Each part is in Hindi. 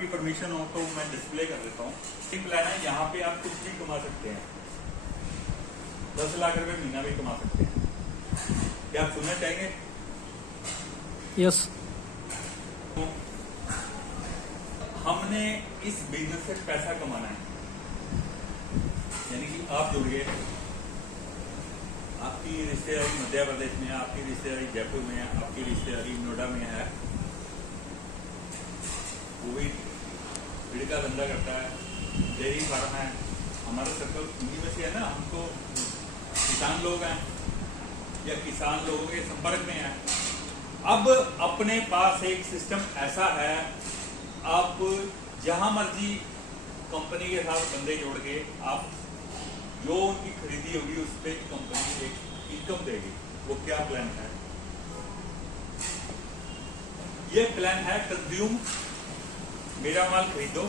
आपकी परमिशन हो तो मैं डिस्प्ले कर देता हूँ। एक प्लान है, यहाँ पे आप कुछ भी कमा सकते हैं, 10 लाख रुपए महीना भी कमा सकते हैं। क्या आप सुनना चाहेंगे? यस। तो हमने इस बिजनेस से पैसा कमाना है, यानी कि आप जुड़ गए, आपकी रिश्तेदारी मध्य प्रदेश में है, आपकी रिश्तेदारी जयपुर में है, आपकी रिश्तेदारी नोएडा में है, वो भी फीड का धंधा करता है, डेयरी फार्म है, हमारा सर्कल उन्हीं में से है ना। हम तो किसान लोग हैं या किसान लोगों के संपर्क में हैं। अब अपने पास एक सिस्टम ऐसा है, आप जहां मर्जी कंपनी के साथ बंदे जोड़ के आप जो उनकी खरीदी होगी उस पर कंपनी एक इनकम देगी। वो क्या प्लान है? ये प्लान है कंज्यूम, मेरा माल खरीदो,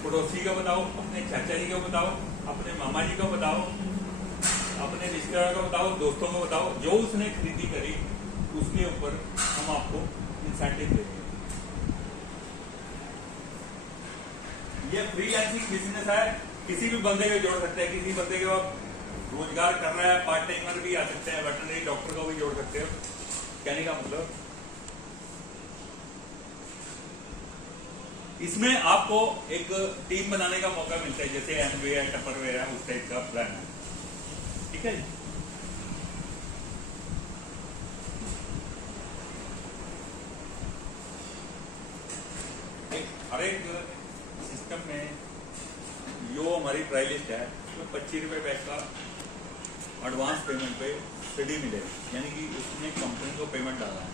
पड़ोसी का बताओ, अपने चाचा जी का बताओ, अपने मामा जी का बताओ, अपने रिश्तेदार का बताओ, दोस्तों को बताओ, जो उसने खरीदी करी उसके ऊपर हम आपको इंसेंटिव देंगे। ये फ्रीलांसिंग बिजनेस है, किसी भी बंदे को जोड़ सकते हैं, किसी बंदे को रोजगार कर रहा है, पार्ट टाइमर भी आ सकते हैं, वेटरनरी डॉक्टर को भी जोड़ सकते हो। कहने का मतलब इसमें आपको एक टीम बनाने का मौका मिलता है, जैसे एमवे है, टपरवेयर है, उस टाइप का प्लान है। ठीक है जी। हर एक सिस्टम में जो हमारी ट्राई लिस्ट है उसमें 25 रुपए बैग का एडवांस पेमेंट पे सीडी मिलेगा, यानी कि उसने कंपनी को पेमेंट डाला है,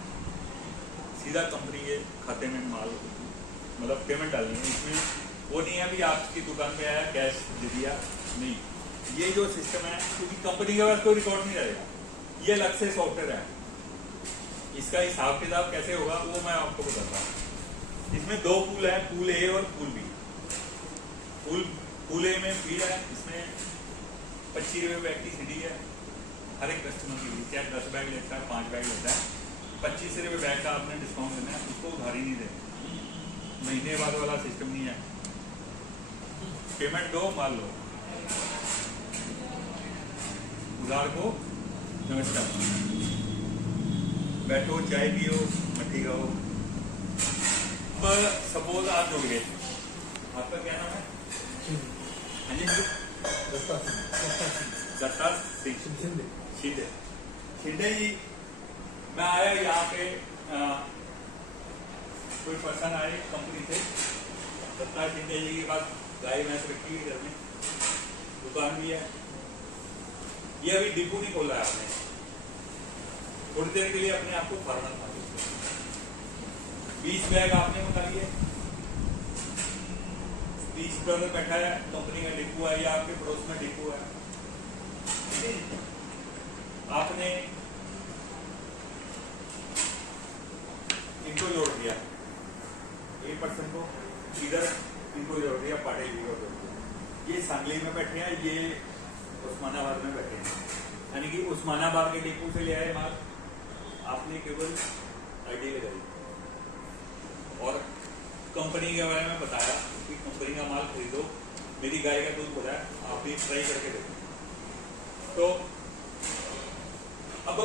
सीधा कंपनी के खाते में माल मतलब पेमेंट डालनी है। इसमें वो नहीं है भी आपकी दुकान पे आया कैश दे दिया, नहीं। ये जो सिस्टम है, क्योंकि कंपनी के पास कोई रिकॉर्ड नहीं रहेगा, ये अलग से सॉफ्टवेयर है, इसका हिसाब किताब कैसे होगा वो मैं आपको बताता हूँ। इसमें 2 पूल है, पूल ए और पूल बी। पूल ए में फीड है, इसमें 25 रुपए बैग की सीडी है हर एक कस्टमर के लिए, चाहे 10 बैग लेता है, 5 बैग लेता है, 25 रुपए बैग का आपने डिस्काउंट देना है, उसको उधारी नहीं देना, महीने बाद वाला सिस्टम नहीं है। पेमेंट दो, माल लो, उधार को नमस्कार, बैठो, चाय पियो, मट्टी खाओ। अब सपोज आप जुड़ गए, आपका क्या नाम है? हाँ जी, दत्ता सिंह शिंदे जी। मैं आया यहाँ पे, कोई पर्सन आए कंपनी से, दत्ता शिंदे जी के पास गाय भैंस रखी हुई घर में, दुकान भी है। ये अभी डिपो नहीं खोला है आपने, थोड़ी देर के लिए अपने आप को फार्मर बना दीजिए। 20 बैग आपने मंगा लिए, 30 डॉलर बैठा है, कंपनी का डिपो है या आपके पड़ोस में डिपो है, आपने इनको जोड़ दिया, एक पर्सन को इधर इनको जोड़ दिया, पाटिल जी को जोड़ दिया। ये सांगली में बैठे हैं, ये उस्मानाबाद में बैठे हैं, यानी कि उस्मानाबाद के डिपो से ले आए माल, आपने केवल आईडी लगाई और कंपनी के बारे में बताया कि कंपनी का माल खरीदो, मेरी गाय का दूध बोला है, आप भी ट्राई करके देखो। तो अब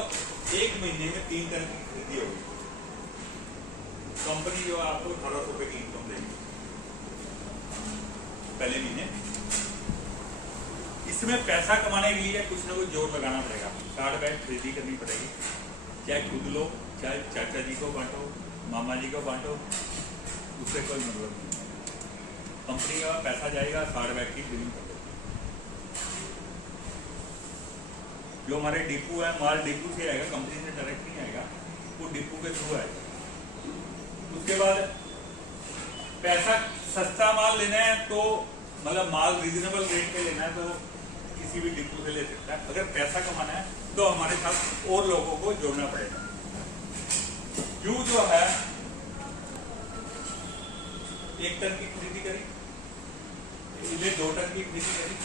1 महीने में 3 तरह की खरीदी होगी, कंपनी जो आपको 1800 रुपए की इनकम देगी पहले महीने। इसमें पैसा कमाने के लिए कुछ ना कुछ जोर लगाना पड़ेगा, 60 बैग खरीदी करनी पड़ेगी, चाहे खुद लो, चाहे चाचा जी को बांटो, मामा जी को बांटो, उससे कोई मतलब नहीं। कंपनी का पैसा जाएगा, 60 बैग की बिलिंग कर दो। जो हमारे डिपो है, माल डिपो से आएगा, कंपनी से डायरेक्ट नहीं आएगा, वो डिपो के थ्रू आएगा। उसके बाद पैसा सस्ता माल लेना है तो मतलब माल रीजनेबल रेट पे लेना है तो किसी भी डिपो से ले सकता है। अगर पैसा कमाना है तो हमारे साथ और लोगों को जोड़ना पड़ेगा। यू जो है 1 टन की खरीदी करी, ए ने 2 टन की खरीदी करी,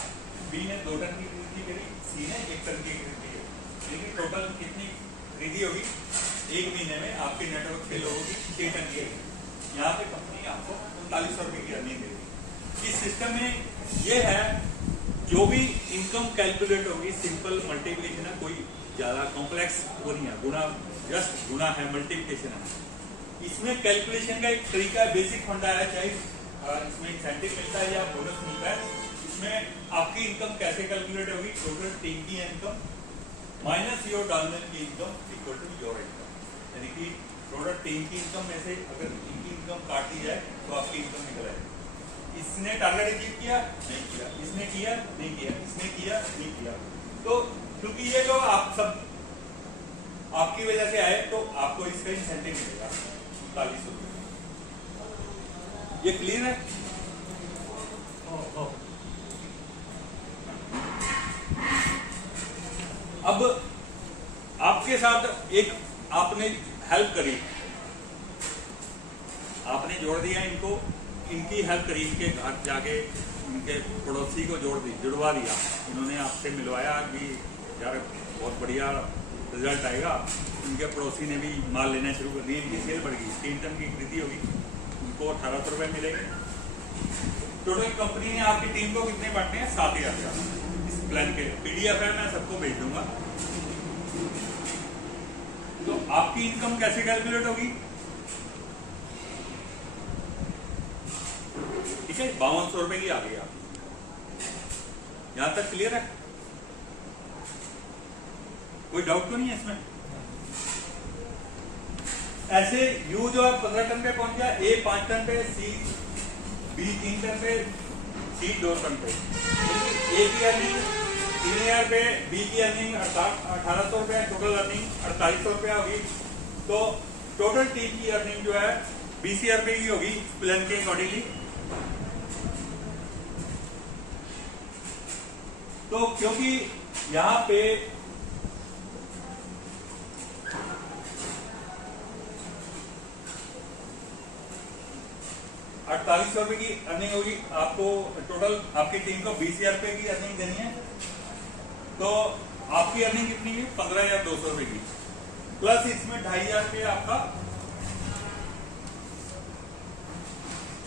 बी ने 2 टन की खरीदी करी, सी ने 1 टन की खरीदी करी, लेकिन टोटल कितनी खरीदी होगी 1 महीने में? आपके नेटवर्क के लोगों की 6 टन की। यहाँ पे कंपनी 3900 रुपए की अर्निंग देगी। इस सिस्टम में ये है, जो भी इनकम कैलकुलेट होगी सिंपल मल्टीप्लिकेशन है, कोई ज्यादा कॉम्प्लेक्स वो नहीं है, गुना जस्ट गुना है, मल्टीप्लिकेशन है। इसमें कैलकुलेशन का एक तरीका है, बेसिक फंडा है, चाहे इसमें इंसेंटिव मिलता है या बोनस मिलता है। इसमें आपकी इनकम कैसे कैलकुलेट होगी, टोटल टीम की इनकम माइनस योर डालमेन की income equal to your income, यानी कि टोटल टीम की इनकम में से अगर इनकी इनकम काट दी जाए तो आपकी इनकम निकल आएगी। इसने टारगेट अचीव किया नहीं किया, इसने किया नहीं किया, इसने किया नहीं किया, तो क्योंकि ये लोग आप सब आपकी वजह से आए तो आपको इसका इंसेंटिव मिलेगा 3900 रुपये। ये क्लियर है? अब आपके साथ एक आपने हेल्प करी, आपने जोड़ दिया इनको, इनकी हेल्प करी, इनके घर जाके इनके पड़ोसी को जुड़वा दिया, इन्होंने आपसे मिलवाया कि यार बहुत बढ़िया रिजल्ट आएगा। इनके पड़ोसी ने भी माल लेना शुरू कर दिया, इनकी सेल बढ़ गई, 3 टन की खरीदी होगी, उनको 1800 रुपये मिलेंगे। टोटल कंपनी ने आपकी टीम को कितने बांटने हैं, 7000 का। इस प्लान के PDF है, मैं सबको भेज दूंगा। तो आपकी इनकम कैसे कैलकुलेट होगी, ठीक है, 5200 रुपए की आ गई आपकी। यहां तक क्लियर है? कोई डाउट तो नहीं है इसमें? ऐसे यू जो है 15 टन पे पहुंच गया, A 5 टन पे, B 3 टन पे, C 2 टन पे। A की अर्निंग 3000 रुपए, B की अर्निंग 1800 रुपए, टोटल अर्निंग 4800 रुपया होगी। तो टोटल टीम की अर्निंग जो है 20000 रुपए की होगी प्लान के अकॉर्डिंगली। तो क्योंकि यहां पे ₹4800 रुपए की अर्निंग होगी, आपको टोटल आपकी टीम को 20000 रुपए की अर्निंग देनी है, तो आपकी अर्निंग कितनी है, 15200 रुपए की, प्लस इसमें 2500 रुपये आपका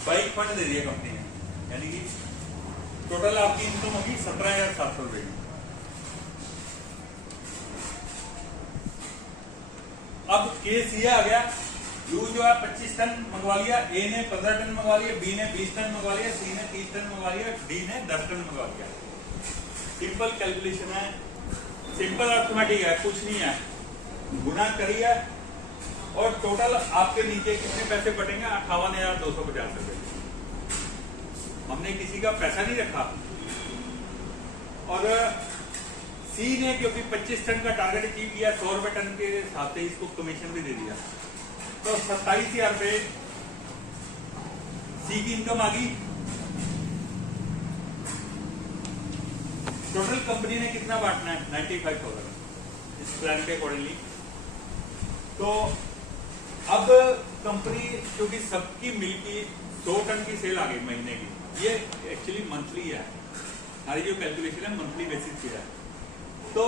बाइक फंड दे दिया कंपनी ने, यानी कि टोटल आपकी इनकम होगी 17700 रुपए की। अब केस ये आ गया, यू जो है 25 टन मंगवा लिया, ए ने 15 टन मंगवा लिया, बी ने 20 टन मंगवा लिया, सी ने 30 टन मंगवा लिया, डी ने 10 टन मंगवा लिया। सिंपल कैलकुलेशन है, सिंपल अर्थमेटिक है, कुछ नहीं है, गुना करिए और टोटल आपके नीचे कितने पैसे बटेंगे, 58,250 रुपए। हमने किसी का पैसा नहीं रखा। और सी ने क्योंकि 25 टन का टारगेट अचीव किया, 100 रुपए टन के साथ ही इसको कमीशन भी दे दिया, तो 27,000 रुपए सी की इनकम आ गई। टोटल कंपनी ने कितना बांटना है, 95,000 इस प्लान के अकॉर्डिंगली। तो अब कंपनी क्योंकि सबकी मिलकी 100 टन की सेल आ गई महीने की, ये एक्चुअली मंथली है, हमारी जो कैलकुलेशन है मंथली बेसिस पे है। तो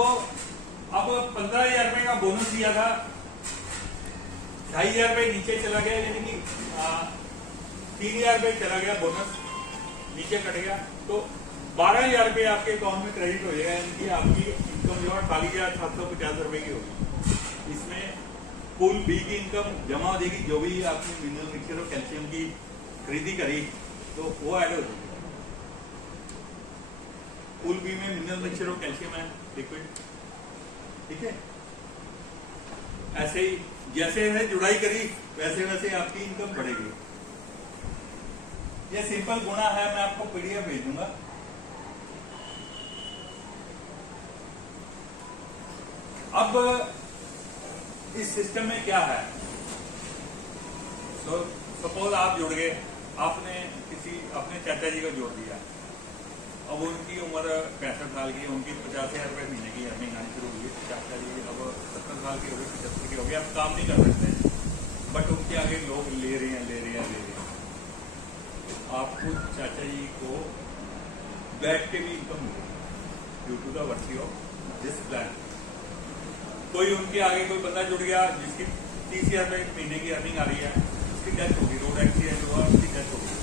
अब 15,000 रुपए का बोनस दिया था, 2,500 रुपए नीचे चला गया, यानी कि 3,000 रुपए चला गया बोनस, नीचे कट गया, तो 12,000 रुपए आपके अकाउंट में क्रेडिट हो जाएगा, यानी कि आपकी इनकम जो है 48,750 रुपए की होगी। इसमें पूल बी की इनकम जमा हो जाएगी, जो भी आपने मिनरल मिक्सचर और कैल्शियम की खरीदी करी तो वो ऐड हो जाएगी। पूल बी में मिनरल मिक्सचर और कैल्शियम है लिक्विड, ठीक है। ऐसे ही जैसे जुड़ाई करी वैसे वैसे आपकी इनकम बढ़ेगी। ये सिंपल गुणा है, मैं आपको PDF भेज दूंगा। अब इस सिस्टम में क्या है, तो सपोज आप जुड़ गए, आपने अपने चाचा जी को जोड़ दिया, अब उनकी उम्र 65 साल की, उनकी 50,000 रुपए महीने की अर्निंग आनी शुरू हुई। चाचा जी अब 70 साल के हो गए, 75 के हो गए, अब काम नहीं कर सकते, बट उनके आगे लोग ले रहे हैं। आपको चाचा जी को बैठ के भी इनकम मिलेगी due to the working of this plan. कोई उनके आगे कोई बंदा जुड़ गया जिसकी 30,000 रुपए महीने की अर्निंग आ रही है, उसकी डेथ होगी, रोड एक्सीडेंट हुआ, उसकी डेथ होगी,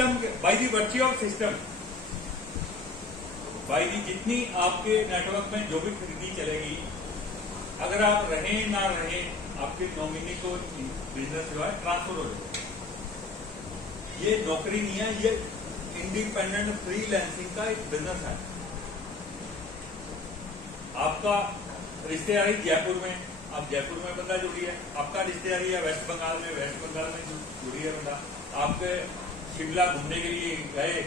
system by the virtue of system, by the जितनी आपके नेटवर्क में जो भी खरीदी चलेगी, अगर आप रहें ना रहें, आपके नॉमिनी को बिजनेस जो है ट्रांसफर हो जाएगा। ये नौकरी नहीं है, ये इंडिपेंडेंट फ्रीलांसिंग का एक बिजनेस है। आपका रिश्तेदारी जयपुर में, आप जयपुर में बंदा जुड़ी है, आपका रिश्तेदारी है वेस्ट बंगाल में, वेस्ट बंगाल में जुड़ी है बंदा। आपके शिमला घूमने के लिए गए,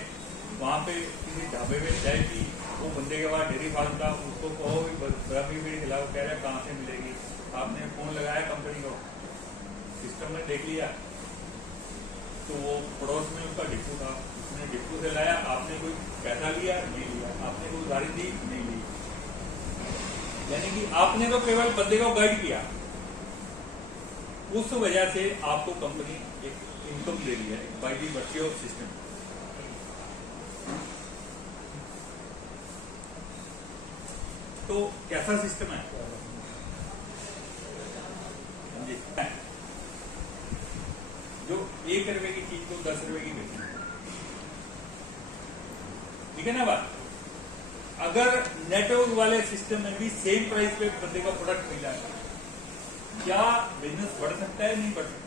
वहां पे किसी ढाबे में चाय पी, वो बंदे के बाद डेयरी फार्म का, उसको कहो बर्फी भी खिलाओ, कह रहा कहाँ से मिलेगी, आपने फोन लगाया कंपनी को, सिस्टम में देख लिया तो वो पड़ोस में उसका डिपू था, उसने डिपू से लाया, आपने कोई पैसा लिया नहीं लिया, आपने कोई उधारी दी नहीं ली, यानी कि आपने तो केवल बंदे को गाइड किया। उस वजह से आपको कंपनी एक इनकम दे रही है by the virtue of system. तो कैसा सिस्टम है जी? जो 1 रुपए की चीज को 10 रुपए की बेचना, ठीक है ना बात? अगर नेटवर्क वाले सिस्टम में भी सेम प्राइस पे बंदे का प्रोडक्ट मिल जाए, क्या बिजनेस बढ़ सकता है? नहीं बढ़ सकता।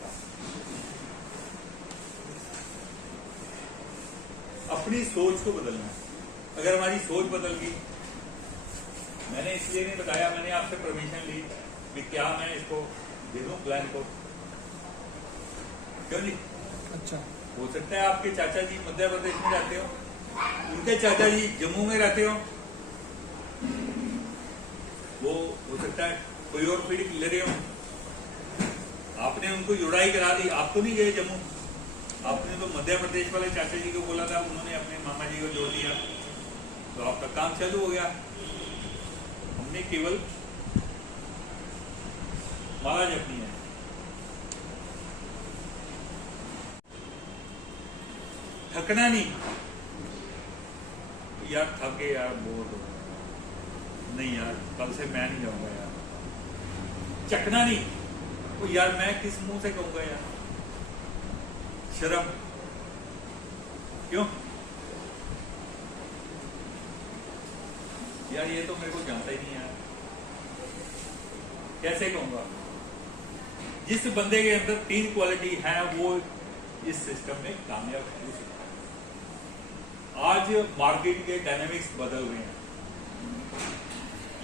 अपनी सोच को बदलना है। अगर हमारी सोच बदल गई, मैंने इसलिए नहीं बताया, मैंने आपसे परमिशन ली कि क्या मैं इसको दे दूं प्लान को, क्यों नहीं? अच्छा, हो सकता है आपके चाचा जी मध्य प्रदेश में रहते हो, उनके चाचा जी जम्मू में रहते हो, वो हो सकता है कोई और फील्ड ले रहे हो, आपने उनको जुड़ाई करा दी, आप तो नहीं गए जम्मू, आपने तो मध्य प्रदेश वाले चाचा जी को बोला था, उन्होंने अपने मामा जी को जोड़ दिया, तो आपका काम चालू हो गया। हमने केवल माला जपनी है। थकना नहीं, यार थके यार, बोर हो नहीं यार, कल से मैं नहीं जाऊंगा यार। चकना नहीं, तो यार मैं किस मुंह से कहूंगा यार, शर्म क्यों यार, ये तो मेरे को जानता ही नहीं यार, कैसे कहूंगा? जिस बंदे के अंदर 3 क्वालिटी है वो इस सिस्टम में कामयाब हो सकता है। आज मार्केट के डायनामिक्स बदल रहे हैं।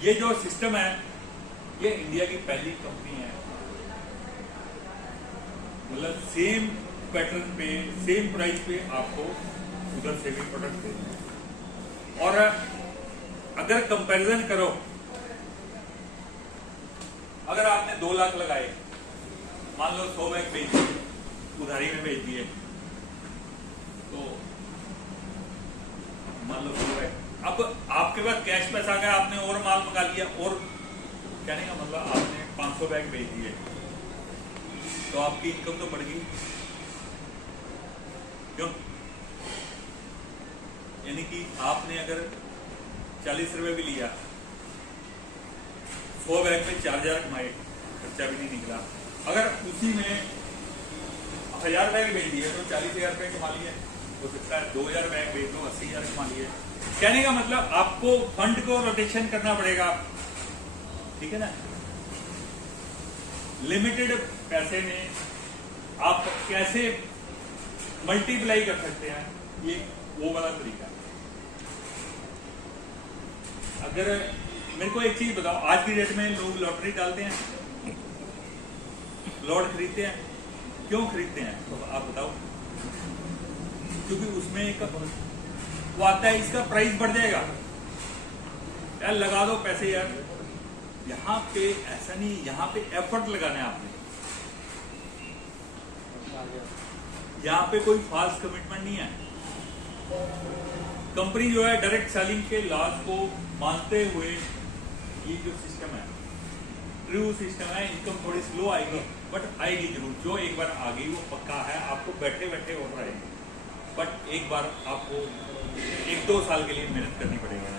ये जो सिस्टम है, ये इंडिया की पहली कंपनी है, मतलब सेम पैटर्न पे, सेम प्राइस पे आपको उधर से भी प्रोडक्ट देना। और अगर कंपैरिजन करो, अगर आपने 2 लाख लगाए, मान लो 100 बैग बेच दिए, उधारी में बेच दिए, तो मान लो 100 बैग, अब आपके पास कैश पैसा आ गया, आपने और माल मंगा लिया, और कहने का मतलब आपने 500 बैग बेच दिए, तो आपकी इनकम तो बढ़ गई, क्यों? यानी कि आपने अगर 40 रुपए भी लिया, 100 बैग में 4000 कमाए, खर्चा भी नहीं निकला। अगर उसी में 1000 बैग बेच दिए तो 40,000 रुपए कमा लिए, हो सकता है 2000 बैग बेच दो 80,000 कमा लिए। कहने का मतलब आपको फंड को रोटेशन करना पड़ेगा, ठीक है ना? लिमिटेड पैसे में आप कैसे मल्टीप्लाई कर सकते हैं, ये वो वाला तरीका। अगर मेरे को एक चीज बताओ, आज की डेट में लोग लॉटरी डालते हैं, लॉट खरीदते हैं, क्यों खरीदते हैं? तो आप बताओ। क्योंकि उसमें एक वो आता है, इसका प्राइस बढ़ जाएगा, यार लगा दो पैसे यार। यहाँ पे ऐसा नहीं, यहाँ पे एफर्ट लगाना है आपने, यहाँ पे कोई फॉल्स कमिटमेंट नहीं है। कंपनी जो है डायरेक्ट सेलिंग के लॉस को मानते हुए, ये जो सिस्टम है ट्रू सिस्टम है। इनकम थोड़ी स्लो आएगी बट आएगी जरूर, जो एक बार आ गई वो पक्का है, आपको बैठे बैठे ऑर्डर आएंगे, बट एक बार आपको 1-2 साल के लिए मेहनत करनी पड़ेगी।